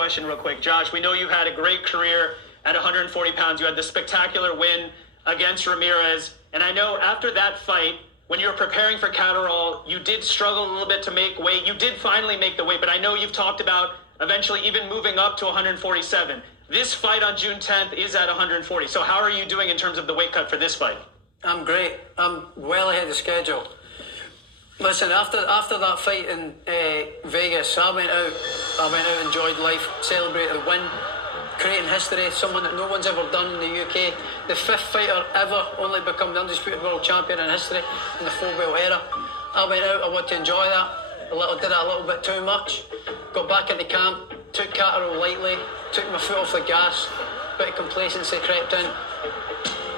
question real quick. Josh, we know you had a great career at 140 pounds. You had the spectacular win against Ramirez. And I know after that fight, when you were preparing for Catterall, you did struggle a little bit to make weight. You did finally make the weight, but I know you've talked about eventually even moving up to 147. This fight on June 10th is at 140. So how are you doing in terms of the weight cut for this fight? I'm great. I'm well ahead of schedule. Listen, after that fight in Vegas, I went out, enjoyed life, celebrated the win, creating history, someone that no one's ever done in the UK. The 5th fighter ever, only become the undisputed world champion in history in the 4-belt era. I went out, I wanted to enjoy that. Did that a little bit too much. Got back into camp, took Catterall lightly, took my foot off the gas, bit of complacency crept in.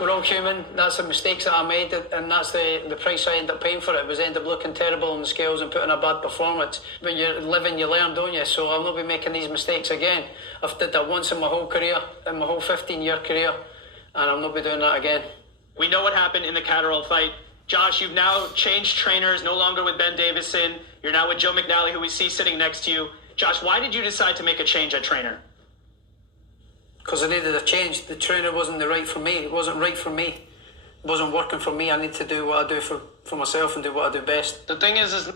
We're all human. That's the mistakes that I made, and that's the price I ended up paying for it. Was end up looking terrible on the scales and putting a bad performance. When you live and you learn, don't you? So I'll not be making these mistakes again. I've did that once in my whole career, in my whole 15-year career, and I'll not be doing that again. We know what happened in the Catterall fight. Josh, you've now changed trainers, no longer with Ben Davison. You're now with Joe McNally, who we see sitting next to you. Josh, why did you decide to make a change at trainer? Because I needed a change. The trainer wasn't right for me. It wasn't right for me. It wasn't working for me. I need to do what I do for myself and do what I do best. The thing is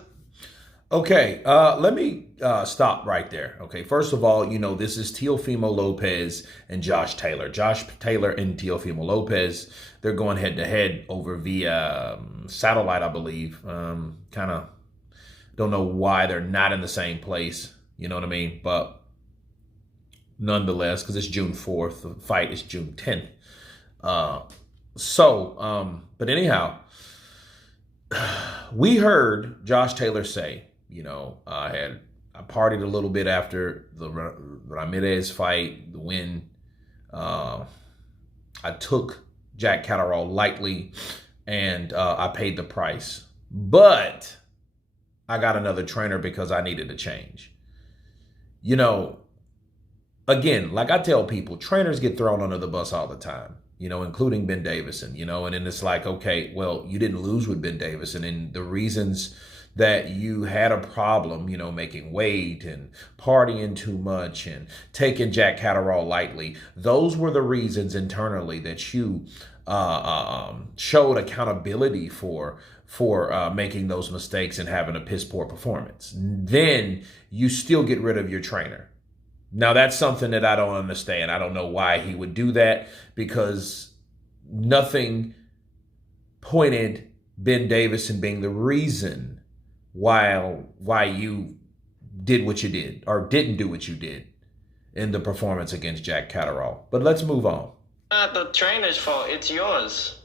Okay, let me stop right there. Okay, first of all, you know, this is Teofimo Lopez and Josh Taylor. Josh Taylor and Teofimo Lopez, they're going head-to-head over via satellite, I believe. Kind of don't know why they're not in the same place. You know what I mean? But nonetheless, because it's June 4th, the fight is June 10th. But anyhow, we heard Josh Taylor say, you know, I partied a little bit after the Ramirez fight, the win. I took Jack Catterall lightly, and I paid the price. But I got another trainer because I needed a change. You know, again, like I tell people, trainers get thrown under the bus all the time, you know, including Ben Davison, you know, and then it's like, okay, well, you didn't lose with Ben Davison, and the reasons that you had a problem, you know, making weight and partying too much and taking Jack Catterall lightly, those were the reasons internally that you showed accountability for making those mistakes and having a piss poor performance. Then you still get rid of your trainer. Now, that's something that I don't understand. I don't know why he would do that, because nothing pointed Ben Davison being the reason why you did what you did or didn't do what you did in the performance against Jack Catterall. But let's move on. Not the trainer's fault. It's yours.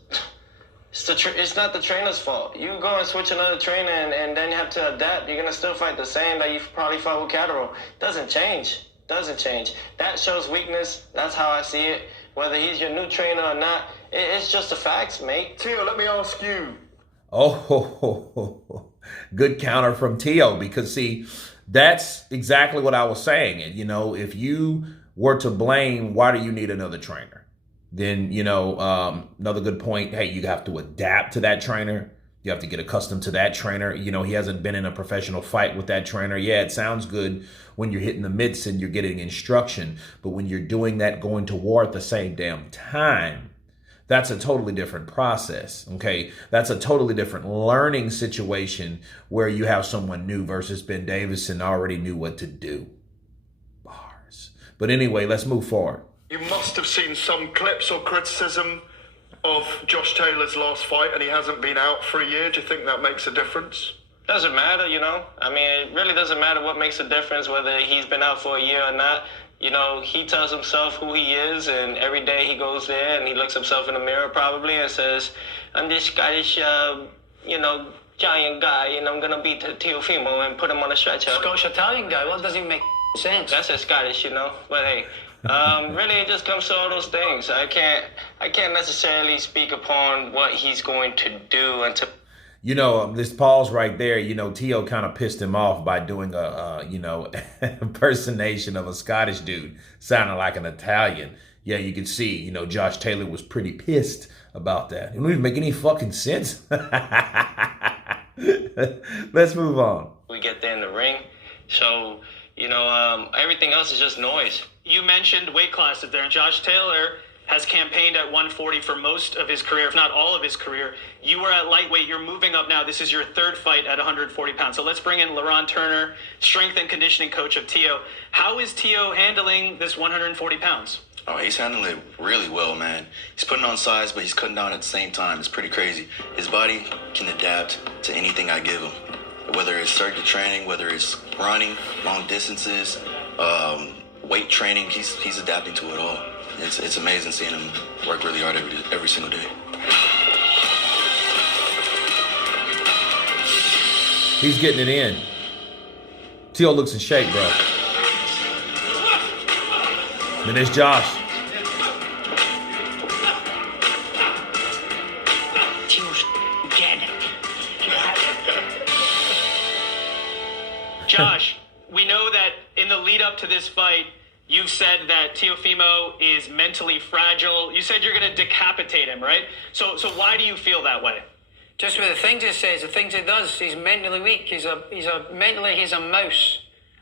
It's not the trainer's fault. You go and switch another trainer and then you have to adapt. You're going to still fight the same that you probably fought with Catterall. Doesn't change. That shows weakness. That's how I see it. Whether he's your new trainer or not, it's just the facts, mate. Teo, let me ask you. Oh, good counter from Teo, because see, that's exactly what I was saying. And, you know, if you were to blame, why do you need another trainer? Then, you know, another good point, hey, you have to adapt to that trainer. You have to get accustomed to that trainer. You know, he hasn't been in a professional fight with that trainer. Yeah, it sounds good when you're hitting the mitts and you're getting instruction. But when you're doing that, going to war at the same damn time, that's a totally different process, okay? That's a totally different learning situation where you have someone new versus Ben Davison already knew what to do. Bars. But anyway, let's move forward. You must have seen some clips or criticism of Josh Taylor's last fight, and he hasn't been out for a year. Do you think that makes a difference? Doesn't matter, you know. I mean, it really doesn't matter what makes a difference, whether he's been out for a year or not. You know, he tells himself who he is, and every day he goes there and he looks himself in the mirror probably and says, I'm this Scottish, you know, giant guy, and I'm going to beat Teofimo and put him on a stretcher. Scottish-Italian guy, what doesn't make sense? That's a Scottish, you know, but hey. Really, it just comes to all those things. I can't necessarily speak upon what he's going to do until. You know, this pause right there, you know, Teo kind of pissed him off by doing a you know, impersonation of a Scottish dude sounding like an Italian. Yeah, you can see, you know, Josh Taylor was pretty pissed about that. It don't even make any fucking sense. Let's move on. We get there in the ring. So, Everything else is just noise. You mentioned weight classes there, and Josh Taylor has campaigned at 140 for most of his career, if not all of his career. You were at lightweight. You're moving up now. This is your third fight at 140 pounds. So let's bring in LaRon Turner, strength and conditioning coach of Teo. How is Teo handling this 140 pounds? Oh, he's handling it really well, man. He's putting on size, but he's cutting down at the same time. It's pretty crazy. His body can adapt to anything I give him. Whether it's circuit training, whether it's running, long distances, weight training, he's adapting to it all. It's amazing seeing him work really hard every single day. He's getting it in. Teo looks in shape, bro. Then there's Josh. Josh, we know that in the lead up to this fight, you've said that Teofimo is mentally fragile. You said you're going to decapitate him, right? So why do you feel that way? Just with the things he says, the things he does, he's mentally weak. He's a mouse.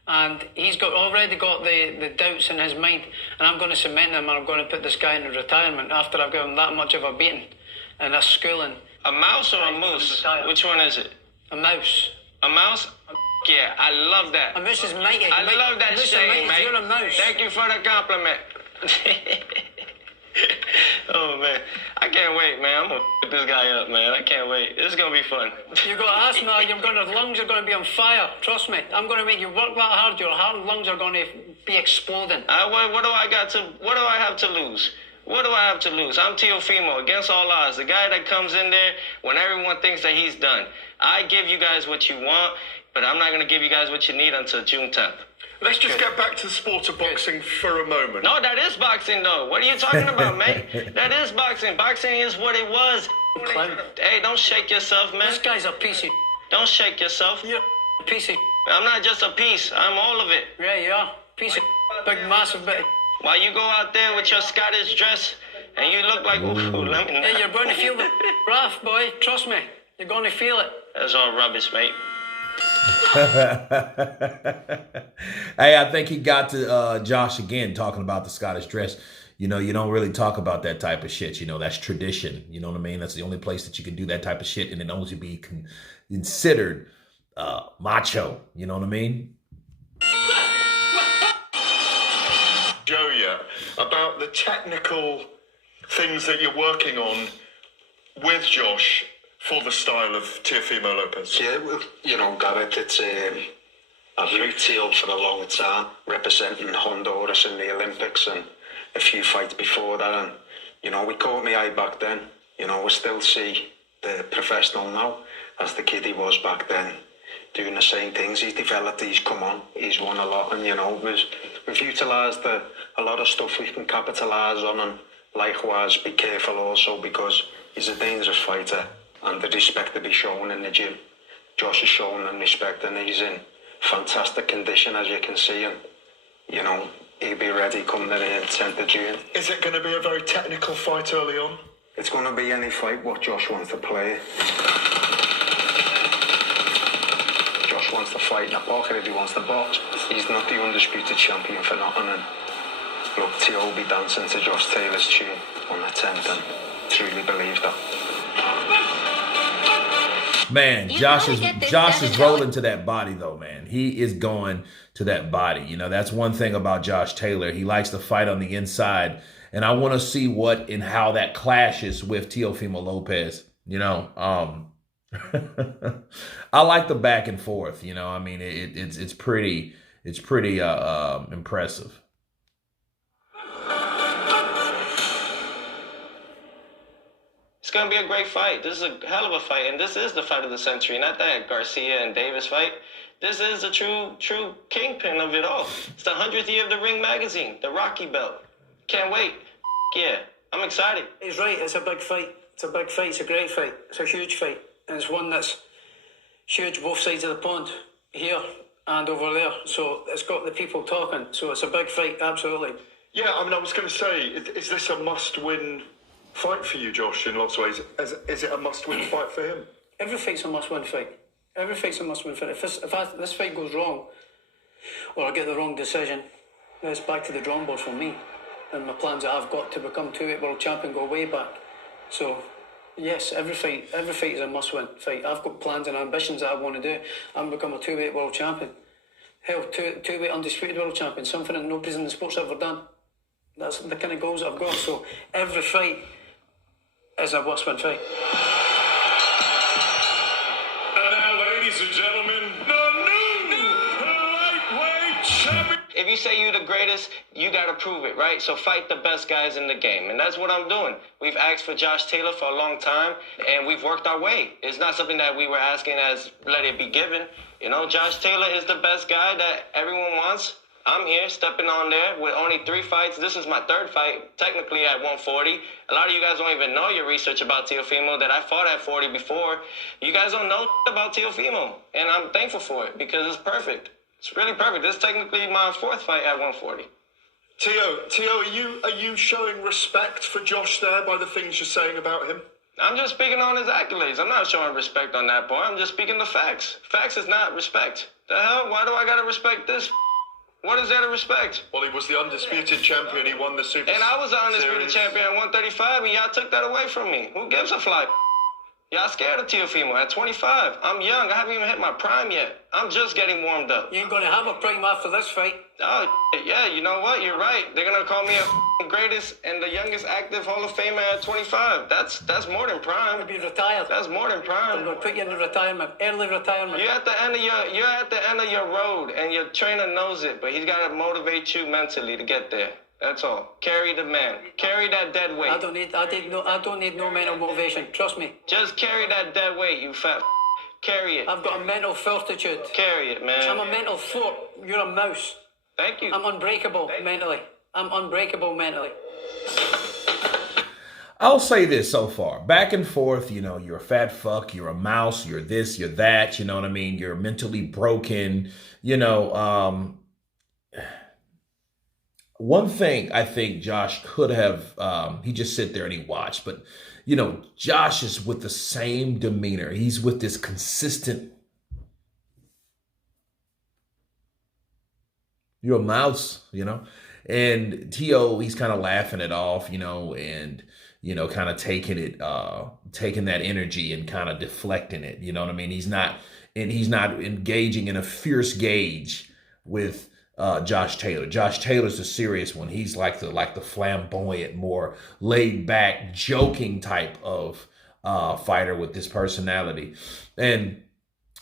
And he's already got the doubts in his mind. And I'm going to cement him, and I'm going to put this guy in retirement after I've given him that much of a beating and a schooling. A mouse or a moose? Which one is it? A mouse. A mouse? Yeah, I love that. A mouse is mighty. I love that saying, mate. You're a mouse. Thank you for the compliment. Oh, man. I can't wait, man. I'm going to f*** this guy up, man. I can't wait. This is going to be fun. You got asthma, your lungs are going to be on fire. Trust me. I'm going to make you work that hard. Your lungs are going to be exploding. What do I have to lose? What do I have to lose? I'm Teofimo, against all odds. The guy that comes in there when everyone thinks that he's done. I give you guys what you want, but I'm not going to give you guys what you need until June 10th. Let's just get back to the sport of boxing for a moment. No, that is boxing, though. What are you talking about, mate? That is boxing. Boxing is what it was. Hey, don't shake yourself, man. This guy's a piece of... Don't shake yourself. You're a piece of... I'm not just a piece. I'm all of it. Yeah, you are. Piece of... Big, massive bit. While you go out there with your Scottish dress and you look like... Ooh, let me know. Hey, you're going to feel the wrath, boy. Trust me. You're going to feel it. That's all rubbish, mate. Hey, I think he got to Josh again talking about the Scottish dress. You know, you don't really talk about that type of shit. You know, that's tradition. You know what I mean? That's the only place that you can do that type of shit and it only be considered macho. You know what I mean? Joe, about the technical things that you're working on with Josh for the style of Teofimo Lopez. Yeah, well, you know, Garrett, it's I've known Teo for a long time, representing Honduras in the Olympics and a few fights before that, and you know, we caught my eye back then. You know, we still see the professional now as the kid he was back then, doing the same things. He's developed, he's come on, he's won a lot, and you know, we've utilised a lot of stuff we can capitalise on, and likewise be careful also because he's a dangerous fighter. And the respect to be shown in the gym. Josh is shown and respect, and he's in fantastic condition, as you can see. And, you know, he'll be ready come the 10th of June. Is it going to be a very technical fight early on? It's going to be any fight what Josh wants to play. Josh wants to fight in the pocket if he wants to box. He's not the undisputed champion for nothing. And look, Teo will be dancing to Josh Taylor's tune on the 10th, and truly believe that. Man, Josh is rolling to that body though, man. He is going to that body. You know, that's one thing about Josh Taylor. He likes to fight on the inside. And I want to see what and how that clashes with Teofimo Lopez. You know, I like the back and forth. You know, I mean, it's pretty impressive. It's going to be a great fight. This is a hell of a fight, and this is the fight of the century. Not that Garcia and Davis fight. This is the true kingpin of it all. It's the 100th year of the Ring magazine, the Rocky Belt. Can't wait. Yeah, I'm excited. He's right. It's a big fight. It's a big fight. It's a great fight. It's a huge fight. And it's one that's huge both sides of the pond, here and over there. So it's got the people talking. So it's a big fight, absolutely. Yeah, I mean, I was going to say, is this a must-win fight for you, Josh, in lots of ways? Is it a must-win fight for him? Every fight's a must-win fight. Every fight's a must-win fight. If this fight goes wrong, or I get the wrong decision, it's back to the drawing board for me. And my plans that I've got to become 2-weight world champion go way back. So, yes, every fight is a must-win fight. I've got plans and ambitions that I want to do. I'm become a 2-weight world champion. Hell, two-weight undisputed world champion, something that nobody's in the sport's ever done. That's the kind of goals that I've got. So every fight is a must-win fight. And now, ladies and gentlemen, the new lightweight champion. If you say you're the greatest, you got to prove it, right? So fight the best guys in the game. And that's what I'm doing. We've asked for Josh Taylor for a long time, and we've worked our way. It's not something that we were asking as let it be given. You know, Josh Taylor is the best guy that everyone wants. I'm here stepping on there with only 3 fights. This is my 3rd fight, technically at 140. A lot of you guys don't even know your research about Teofimo, that I fought at 40 before. You guys don't know about Teofimo, and I'm thankful for it because it's perfect. It's really perfect. This is technically my 4th fight at 140. Teo, are you showing respect for Josh there by the things you're saying about him? I'm just speaking on his accolades. I'm not showing respect on that part. I'm just speaking the facts. Facts is not respect. The hell? Why do I gotta respect this? What is there to respect? Well, he was the undisputed champion. He won the Super And I was the undisputed Series. champion at 135, and y'all took that away from me. Who gives a fly? Y'all scared of Teofimo at 25. I'm young. I haven't even hit my prime yet. I'm just getting warmed up. You ain't going to have a prime after this fight. Oh, yeah, you know what? You're right. They're going to call me a greatest and the youngest active Hall of Famer at 25. That's more than prime. You'll be retired. That's more than I'm prime. going to put you in retirement, early retirement. You're at the end of your road, and your trainer knows it, but he's got to motivate you mentally to get there. That's all. Carry the man. Carry that dead weight. I don't need no mental motivation. Trust me. Just carry that dead weight, you fat. Carry it. I've got a mental fortitude. Carry it, man. I'm a mental fort. You're a mouse. Thank you. I'm unbreakable mentally. I'm unbreakable mentally. I'll say this so far. Back and forth, you know, you're a fat fuck, you're a mouse, you're this, you're that, you know what I mean? You're mentally broken, you know, one thing I think Josh could have, he just sit there and he watched, but, you know, Josh is with the same demeanor. He's with this consistent, you're a mouse, you know, and T.O., he's kind of laughing it off, you know, and, you know, kind of taking that energy and kind of deflecting it, you know what I mean? He's not engaging in a fierce gauge with, Josh Taylor. Josh Taylor's the serious one. He's like the flamboyant, more laid back, joking type of fighter with this personality. And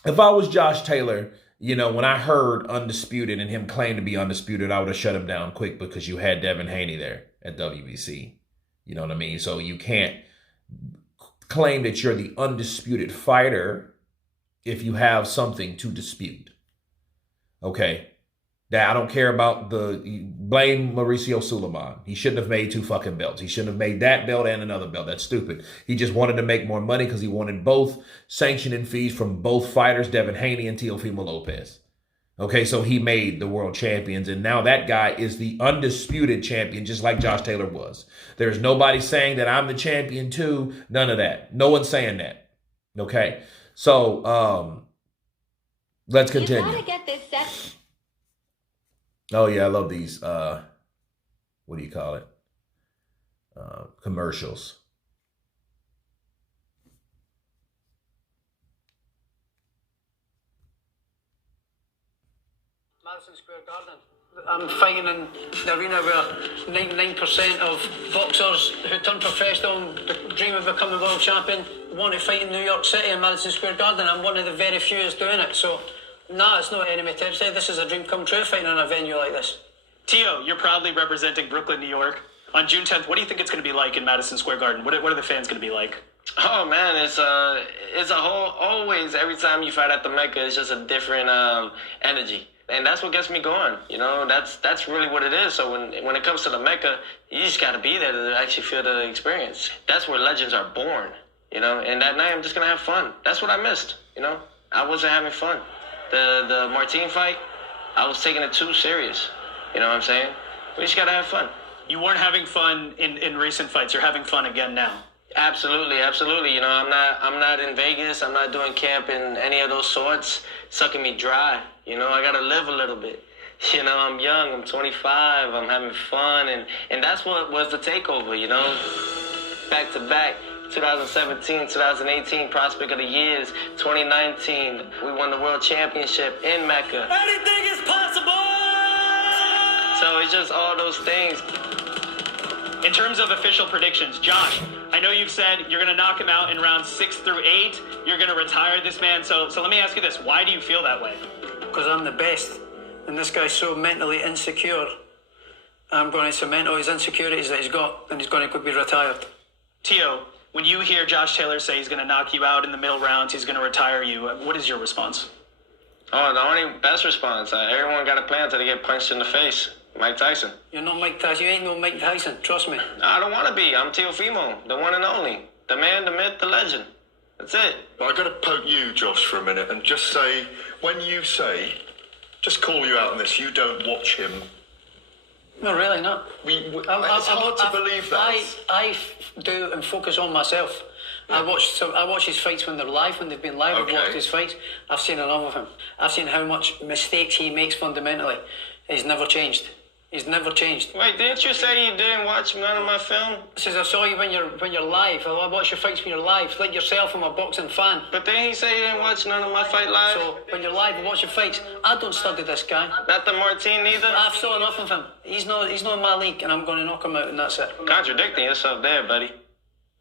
if I was Josh Taylor, you know, when I heard undisputed and him claim to be undisputed, I would have shut him down quick because you had Devin Haney there at WBC. You know what I mean? So you can't claim that you're the undisputed fighter if you have something to dispute. Okay. That I don't care about blame Mauricio Suleiman. He shouldn't have made 2 fucking belts. He shouldn't have made that belt and another belt. That's stupid. He just wanted to make more money because he wanted both sanctioning fees from both fighters, Devin Haney and Teofimo Lopez. Okay, so he made the world champions, and now that guy is the undisputed champion, just like Josh Taylor was. There's nobody saying that I'm the champion too. None of that. No one's saying that. Okay, so let's continue. You gotta get this set. Oh, yeah, I love these, what do you call it? Commercials. Madison Square Garden. I'm fighting in the arena where 99% of boxers who turn professional and dream of becoming world champion want to fight in New York City in Madison Square Garden. I'm one of the very few that's doing it, so... Nah, it's not enemy territory. This is a dream come true fighting in a venue like this. Tio, you're proudly representing Brooklyn, New York. On June 10th, what do you think it's going to be like in Madison Square Garden? What are the fans going to be like? Oh man, it's a whole always every time you fight at the Mecca, it's just a different energy, and that's what gets me going. You know, that's really what it is. So when it comes to the Mecca, you just got to be there to actually feel the experience. That's where legends are born. You know, and that night I'm just gonna have fun. That's what I missed. You know, I wasn't having fun. The Martin fight, I was taking it too serious. You know what I'm saying? We just gotta have fun. You weren't having fun in recent fights. You're having fun again now. Absolutely, absolutely. You know, I'm not in Vegas. I'm not doing camp in any of those sorts, sucking me dry. You know, I gotta live a little bit. You know, I'm young, I'm 25, I'm having fun, and that's what was the takeover, you know? Back to back, 2017, 2018, Prospect of the Years, 2019, we won the World Championship in Mecca. Anything is possible! So it's just all those things. In terms of official predictions, Josh, I know you've said you're going to knock him out in rounds 6 through 8. You're going to retire this man. So let me ask you this. Why do you feel that way? Because I'm the best. And this guy's so mentally insecure. I'm going to cement all his insecurities that he's got, and he's going to be retired. Tio, when you hear Josh Taylor say he's going to knock you out in the middle rounds, he's going to retire you, what is your response? Oh, the only best response. Everyone got a plan until they get punched in the face. Mike Tyson. You're not Mike Tyson. You ain't no Mike Tyson. Trust me. I don't want to be. I'm Teofimo, the one and only. The man, the myth, the legend. That's it. I got to poke you, Josh, for a minute and just say, when you say, just call you out on this, you don't watch him. No, really not. It's hard to believe that. I do and focus on myself. I watch his fights when they're live, when they've been live. Okay. I've watched his fights. I've seen enough of him. I've seen how much mistakes he makes fundamentally. He's never changed. He's never changed. Wait, didn't you say you didn't watch none of my film? Says I saw you when you're live. I watch your fights when you're live, like yourself. I'm a boxing fan. But then he said he didn't watch none of my fight live. So when you're live, I watch your fights. I don't study this guy. Not the Martin either. I've saw enough of him. He's not in my league, and I'm going to knock him out, and that's it. Contradicting yourself there, buddy.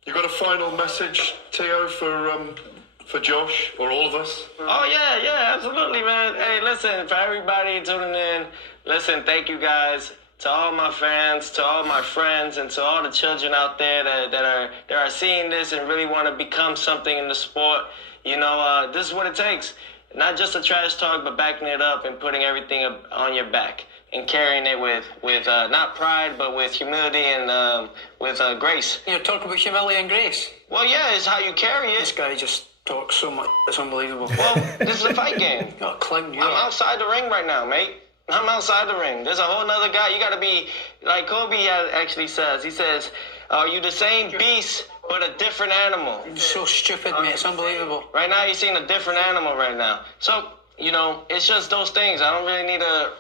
You got a final message, Teo, for Josh or all of us? Oh, yeah, absolutely, man. Hey, listen, for everybody tuning in, listen, thank you guys. To all my fans, to all my friends, and to all the children out there that are seeing this and really want to become something in the sport. You know, this is what it takes. Not just a trash talk, but backing it up and putting everything on your back and carrying it with not pride, but with humility and with grace. You're talking about humility and grace. Well, yeah, it's how you carry This it. guy just talks so much. It's unbelievable. Well, this is a fight game. You're a clown. You I'm are. outside the ring right now, mate. I'm outside the ring. There's a whole nother guy. You got to be, like Kobe actually says. He says, are you the same beast, but a different animal? You're so stupid, mate. It's unbelievable. Right now, you're seeing a different animal right now. So, you know, it's just those things. I don't really need to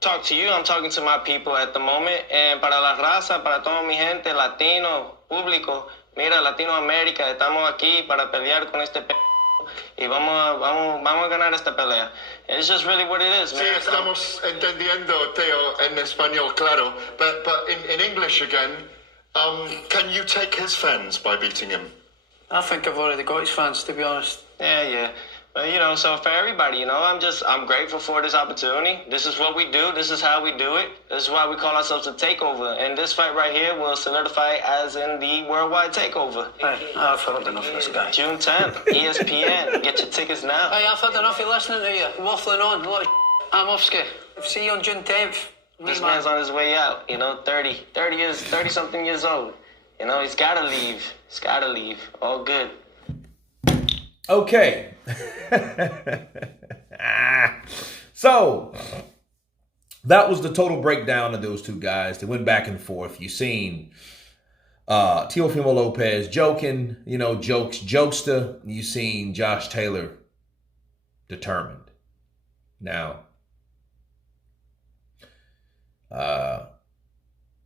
talk to you. I'm talking to my people at the moment. And para la raza, para toda mi gente, latino, público, mira, Latinoamérica, estamos aquí para pelear con este y vamos a ganar esta pelea. It's just really what it is, man. Sí, estamos entendiendo, Teo, en español, claro. But in English again, can you take his fans by beating him? I think I've already got his fans, to be honest. Yeah. But, you know, so for everybody, you know, I'm grateful for this opportunity. This is what we do. This is how we do it. This is why we call ourselves a takeover. And this fight right here will solidify as in the worldwide takeover. Hey, I've heard enough of this guy. June 10th, ESPN. Get your tickets now. Hey, I've had enough of listening to you. Waffling on. A lot of I'm off, Ski. See you on June 10th. This man's on his way out, you know, 30-something years old. You know, he's got to leave. He's got to leave. All good. Okay. So that was the total breakdown of those two guys. They went back and forth. You seen Teofimo Lopez joking, you know, jokester. You seen Josh Taylor determined. Now,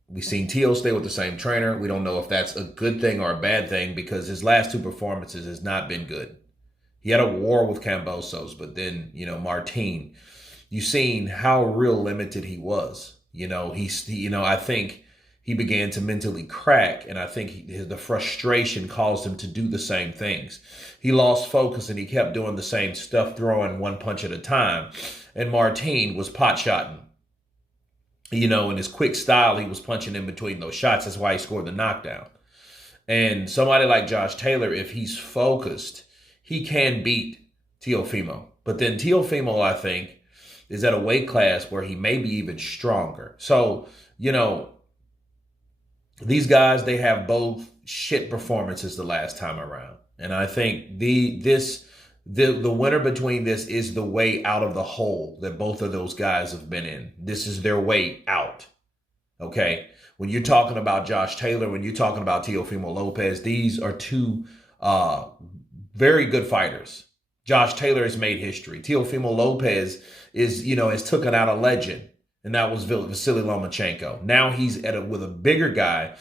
we seen Teo stay with the same trainer. We don't know if that's a good thing or a bad thing because his last two performances has not been good. He had a war with Cambosos, but then, you know, Martin, you seen how real limited he was. You know, I think he began to mentally crack, and I think the frustration caused him to do the same things. He lost focus and he kept doing the same stuff, throwing one punch at a time. And Martin was pot-shotting. You know, in his quick style, he was punching in between those shots. That's why he scored the knockdown. And somebody like Josh Taylor, if he's focused, he can beat Teofimo. But then Teofimo, I think, is at a weight class where he may be even stronger. So, you know, these guys, they have both shit performances the last time around. And I think the winner between this is the way out of the hole that both of those guys have been in. This is their way out. Okay? When you're talking about Josh Taylor, when you're talking about Teofimo Lopez, these are two very good fighters. Josh Taylor has made history. Teofimo Lopez has taken out a legend. and that was Vasily Lomachenko. Now he's with a bigger guy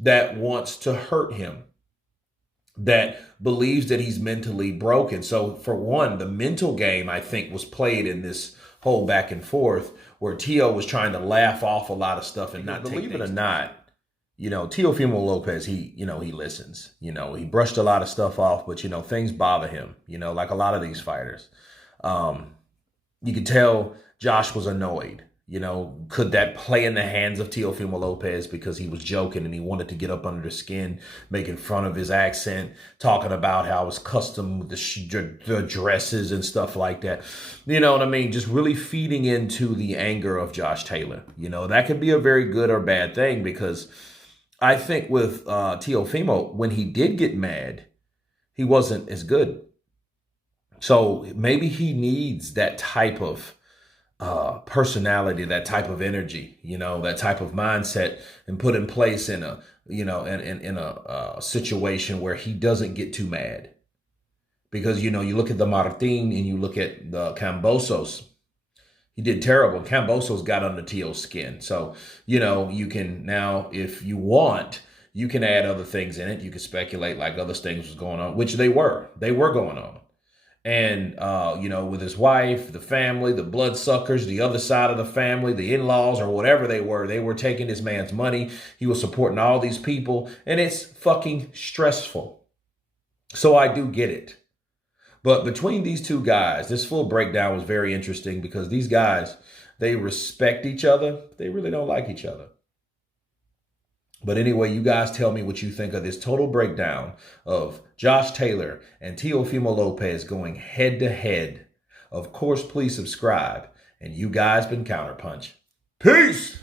that wants to hurt him, that believes that he's mentally broken. So for one, the mental game, I think, was played in this whole back and forth where Teo was trying to laugh off a lot of stuff and not, believe it or not, Teofimo Lopez, he listens. He brushed a lot of stuff off, but, things bother him, like a lot of these fighters. You could tell Josh was annoyed. Could that play in the hands of Teofimo Lopez because he was joking and he wanted to get up under the skin, making fun of his accent, talking about how it was custom with the dresses and stuff like that. You know what I mean? Just really feeding into the anger of Josh Taylor. That could be a very good or bad thing, because I think with Teofimo, when he did get mad, he wasn't as good. So maybe he needs that type of personality, that type of energy, that type of mindset, and put in place in a, in a situation where he doesn't get too mad. Because, you look at the Martin and you look at the Cambosos, he did terrible. Cambosos got under Teo's skin. So, you can now, if you want, you can add other things in it. You can speculate like other things was going on, which they were going on. And, with his wife, the family, the bloodsuckers, the other side of the family, the in-laws or whatever they were taking this man's money. He was supporting all these people, and it's fucking stressful. So I do get it. But between these two guys, this full breakdown was very interesting because these guys, they respect each other. They really don't like each other. But anyway, you guys tell me what you think of this total breakdown of Josh Taylor and Teofimo Lopez going head to head. Of course, please subscribe. And you guys been Counterpunch. Peace!